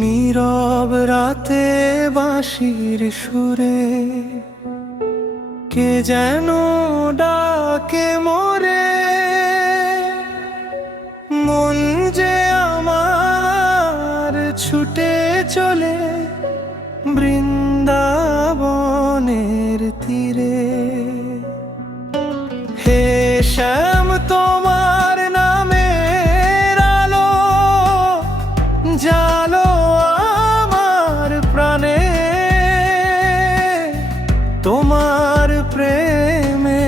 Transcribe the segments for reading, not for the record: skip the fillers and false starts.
নীরব রাতে বাঁশির সুরে কে যেন ডাকে মোরে, মন যে আমার ছুটে চলে বৃন্দাবনের তীরে। হে শ্যাম, তোমার নামের আলো জালো আমার প্রাণে, তোমার প্রেমে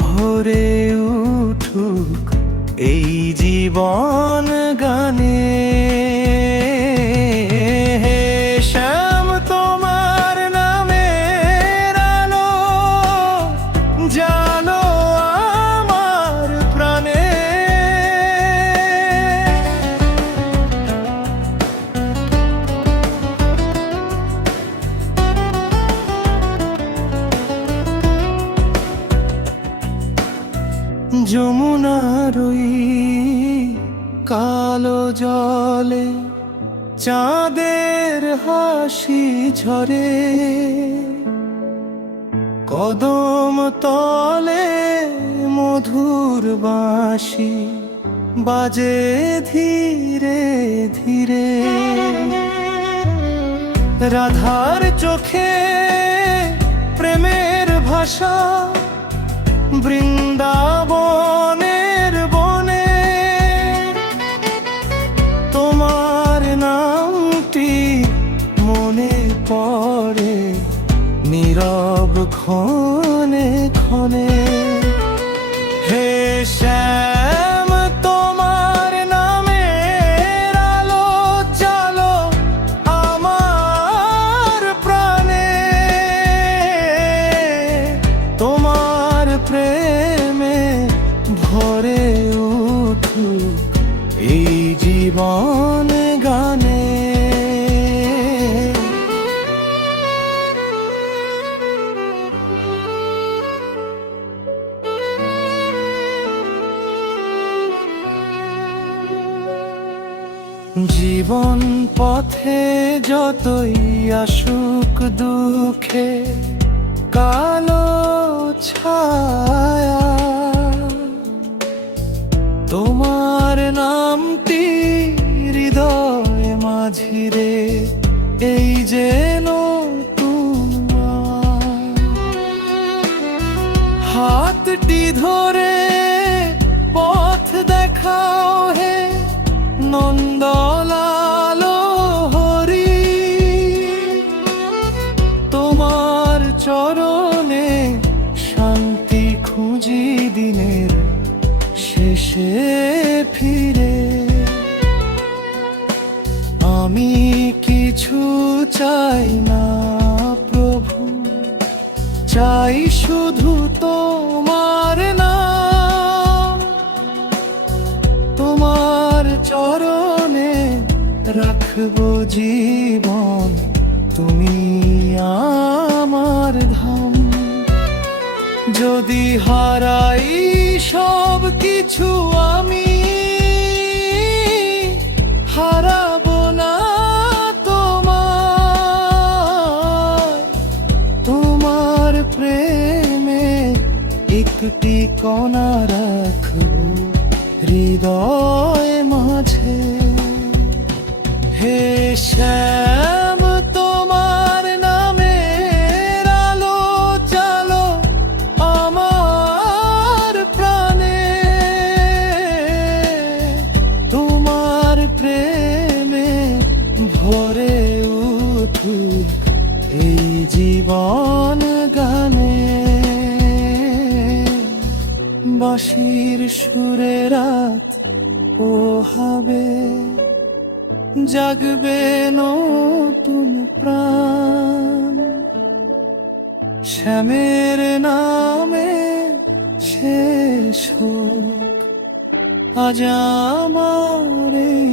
ভরে উঠুক এই জীবন গানে। হে শ্যাম, তোমার নামের আলো জালো আমার প্রাণে। যমুনার ওই কালো জলে চাঁদের হাসি ঝরে, কদম তলে মধুর বাঁশি বাজে ধীরে ধীরে। রাধার চোখে প্রেমের ভাষা বৃন্দাবনের বনে, তোমার নামটি মনে পড়ে নীরব ক্ষণে ক্ষণে। হে শ্যাম, তোমার নামের আলো জালো আমার প্রাণে, তোমার প্রেমে ভরে উঠুক এই জীবন গানে। জীবন পথে যতই আসুক দুঃখে কালো ছায়া, তোমার নামটি হৃদয় মাঝিরে এই যে নতুন হাতটি ধরে পথ দেখাও হে নন্দলালো হরি। তোমার চরণে শান্তি খুঁজি দিনের শেষে ফিরে। আমি কিছু চাই না প্রভু, চাই শুধু তোমার নাম। তোমার চরণে রাখবো জীবন, তুমি আমার ধাম। যদি হারাই সব কিছু আমি, হারাবো না তোমায়। তোমার প্রেমে একটি কণা রাখবো হৃদয় মাঝে। হে শ্যাম, তোমার নামের আলো জালো আমার প্রাণে, তোমার প্রেমে ভরে উঠুক এই জীবন গানে। বাঁশির সুরে রাত পোহাবে, জাগবে নতুন প্রাণ। শ্যামের নামে শেষ হোক আজ আমার এই